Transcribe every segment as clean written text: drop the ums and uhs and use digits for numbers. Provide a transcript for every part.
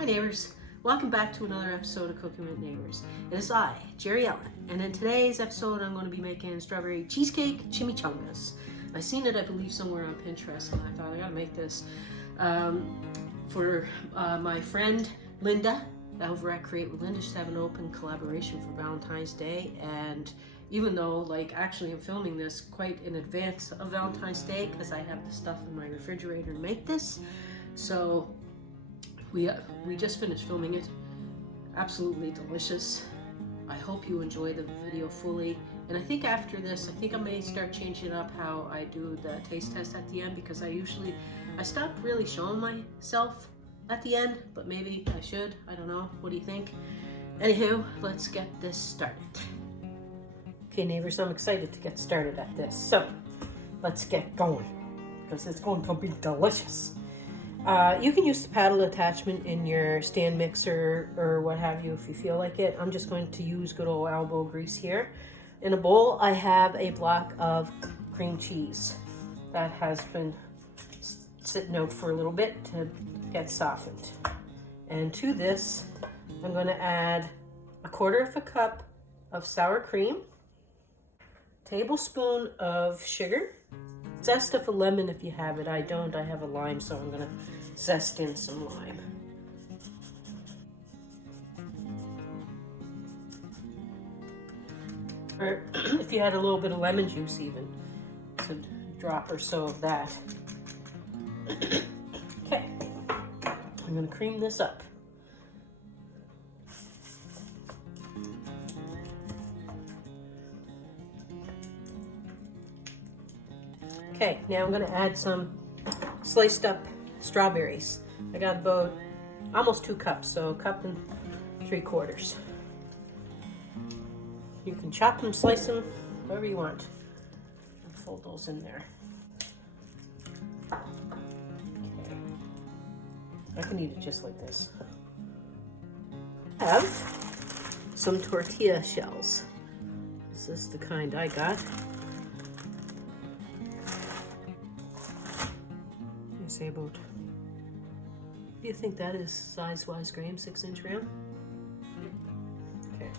Hi neighbors, welcome back to another episode of Cooking with Neighbors. It is I, Jerri-ellen, and in today's episode I'm going to be making strawberry cheesecake chimichangas. I seen it, I believe, somewhere on Pinterest, and I thought I gotta make this for my friend Linda over at Create with Linda. She's having an open collaboration for Valentine's Day, and even though actually I'm filming this quite in advance of Valentine's Day because I have the stuff in my refrigerator to make this, so we just finished filming it. Absolutely delicious. I hope you enjoy the video fully. And I think after this, I may start changing up how I do the taste test at the end, because I stopped really showing myself at the end, but maybe I should. I don't know. What do you think? Anywho, let's get this started. Okay, neighbors, I'm excited to get started at this. So let's get going, because it's going to be delicious. You can use the paddle attachment in your stand mixer or what have you if you feel like it. I'm just going to use good old elbow grease here. In a bowl, I have a block of cream cheese that has been sitting out for a little bit to get softened. And to this, I'm going to add 1/4 cup of sour cream, tablespoon of sugar, zest of a lemon if you have it. I don't. I have a lime, so I'm going to zest in some lime. Or if you had a little bit of lemon juice even, a drop or so of that. Okay, I'm going to cream this up. Okay, now I'm going to add some sliced up strawberries. I got about almost 2 cups, so 1 3/4 cups. You can chop them, slice them, whatever you want. And fold those in there. Okay. I can eat it just like this. I have some tortilla shells. This is the kind I got. Say about, what do you think that is size-wise, graham? 6-inch round? Okay.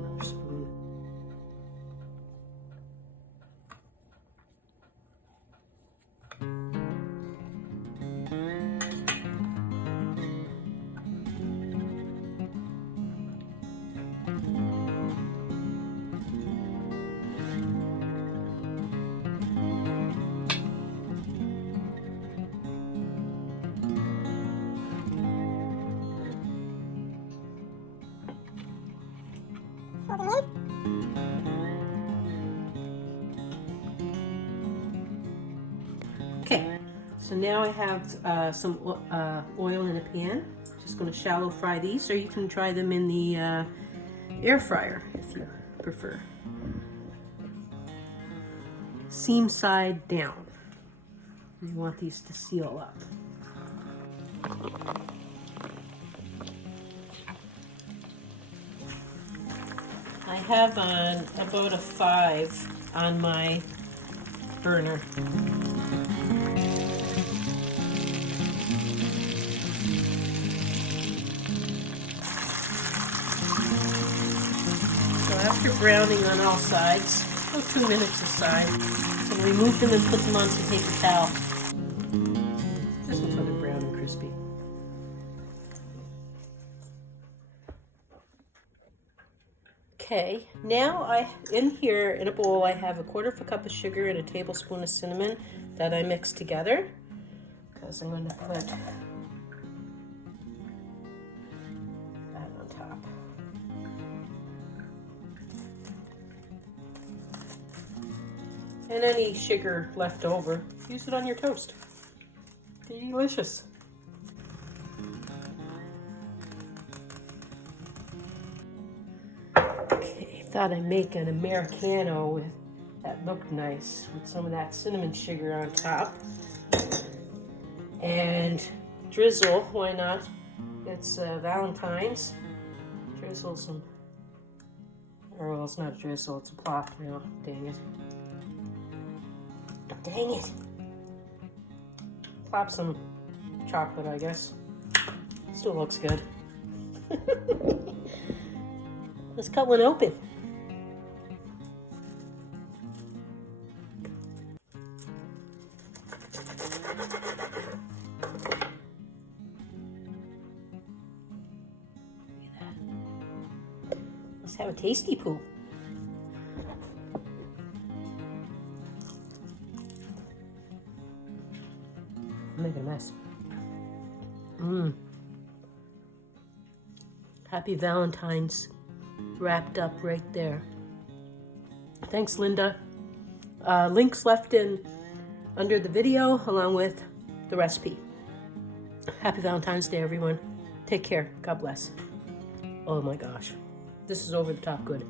Another spoon. Okay, so now I have some oil in a pan. Just going to shallow fry these, or you can try them in the air fryer if you prefer. Seam side down. You want these to seal up. I have on about a 5 on my burner. So after browning on all sides, about 2 minutes aside, I'm going to remove them and put them on some paper towel. Just until they're brown and crispy. Okay, now in here in a bowl I have 1/4 cup of sugar and a tablespoon of cinnamon that I mixed together, because I'm going to put that on top. And any sugar left over, use it on your toast. Delicious. Thought I'd make an Americano that looked nice with some of that cinnamon sugar on top. And drizzle, why not? It's Valentine's. Drizzle some Or well, it's not a drizzle, it's a plop now. Dang it. Dang it. Plop some chocolate, I guess. Still looks good. Let's cut one open. Let's have a tasty poo. I'm making a mess. Happy Valentine's wrapped up right there. Thanks, Linda. Links left in under the video along with the recipe. Happy Valentine's Day, everyone. Take care. God bless. Oh my gosh. This is over the top good.